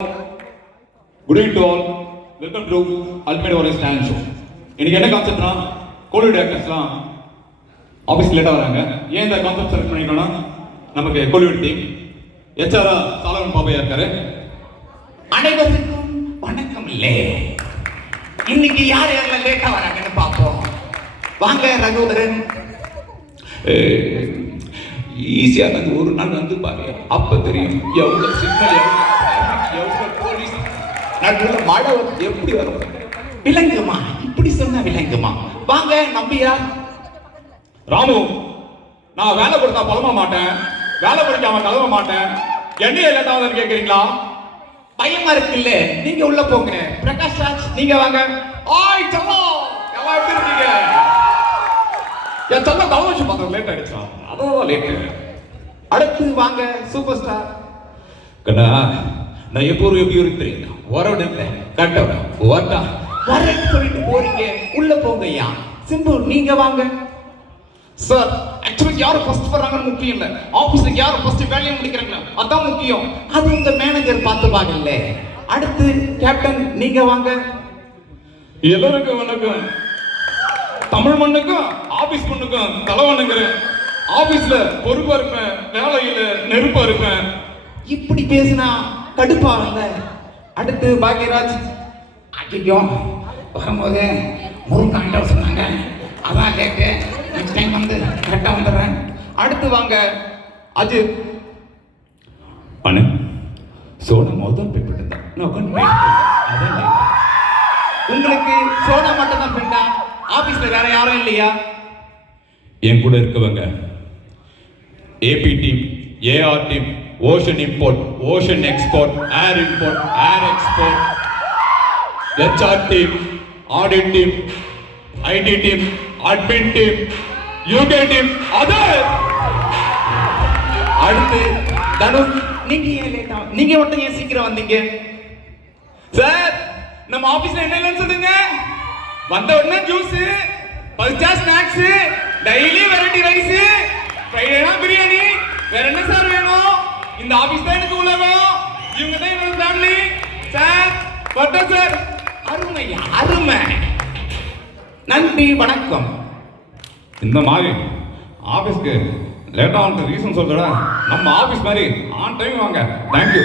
Good evening to all. Welcome to Ultimate Warriors Talent Show. இன்னைக்கு என்ன கான்செப்ட்னா Kollywood ஆக்டர்ஸ்லாம் office லேட்டாக வராங்க. ஏன் இந்த கான்செப்ட் செலக்ட் பண்ணிட்டோம்னா நமக்கு கோலிவுட் டீம் HR சாலமன் பாப்பையா இருக்காரு. அனைவருக்கும் வணக்கம். இல்லை இன்னைக்கு யார் யாரெல்லாம் லேட்டாக வராங்கன்னு பார்ப்போம். வாங்க ரகுவரன். ஈஸியாக வந்து ஒரு நாள் வந்து பாருங்க, அப்போ தெரியும் எவ்வளோ சிக்னல், எவ்வளோ போலீஸ் நடுவில் மழை எப்படி வரும். விளங்குமா? இப்படி சொன்னா விளங்குமா? வாங்க நம்பியா. ராமு, நான் வேலை கொடுத்தா பழம மாட்டேன், வேலை படிக்காம கலவ மாட்டேன். என்னையே லேட்டாவது கேட்குறீங்களா? பயமா இருக்குல்ல, நீங்க உள்ள போங்க. பிரகாஷ் ராஜ் நீங்க வாங்க. ஆய் சலோ, எல்லாம் எப்படி இருக்கீங்க? என் சொல்ல தவச்சு பார்த்தா லேட் ஆயிடுச்சா? அதான் லேட்டு. அடுத்து வாங்க சூப்பர் ஸ்டார். கண்ணா, நான் எப்போ எப்படி இருக்கிறீங்க? வரவிட இல்லை கட்டவிட வரட்டா வரேன்னு சொல்லிட்டு போறீங்க. உள்ள போங்க. ஐயா சிம்பு நீங்க வாங்க. சார், ஆக்சுவலி யாரும் ஃபர்ஸ்ட் வர்றாங்கன்னு முக்கியம் இல்லை, ஆஃபீஸ்ல யாரும் ஃபர்ஸ்ட் வேலையை முடிக்கிறாங்க அதான் முக்கியம். அது உங்க மேனேஜர் பார்த்துப்பாங்கல்ல. அடுத்து கேப்டன் நீங்க வாங்க. எல்லாருக்கும் வணக்கம். தமிழ் மண்ணுக்கும் ஆபீஸ் மண்ணுக்கும் தலைவனுங்கிறேன். ஆபீஸ்ல பொறுப்பா இருப்பேன், வேலையில நெருப்பா இருப்பேன். இப்படி பேசினா கடுப்பாகல. அடுத்து பாக்யராஜ். ஐயோ, வரும்போது முருங்காண்ட சொன்னாங்க, அதான் லேட்டு. நெக்ஸ்ட் டைம் வந்து கரெக்டாக வந்துடுறேன். அடுத்து வாங்க அஜித். அண்ணே, சோனா முதல் பேப்பர் தான் நான் உட்காந்து அதான் உங்களுக்கு சோனா மட்டும் தான் ஃப்ரெண்டா? ஆபீஸ்ல வேற யாரும் இல்லையா? என் கூட இருக்கவங்க AP team, AR team, ocean import, ocean export, air import, air export, HR team, audit team, IT team, admin team, UK team, other. அடுத்து தனுஷ். நீங்க ஏன் லேட்டா? நீங்க மட்டும் ஏன் சீக்கிரம் வந்தீங்க? சார், நம்ம ஆபீஸ்ல என்ன இல்லைன்னு சொல்லுங்க. வந்த உடனே ஜூஸ், பல்சா ஸ்நாக்ஸ், டெய்லி வெரைட்டி ரைஸ், ஃப்ரைடேனா பிரியாணி. வேற என்ன சார் வேணும்? இந்த ஆபீஸ் தான் எனக்கு உலகம், இவங்க தான் என்னோட ஃபேமிலி. சார் பட்டா சார். அருமை அருமை. நன்றி வணக்கம். இந்த மாதிரி ஆபீஸ்க்கு லேட்டாக வந்து ரீசன் சொல்றா, நம்ம ஆபீஸ் மாதிரி ஆன் டைம் வாங்க. தேங்க்யூ.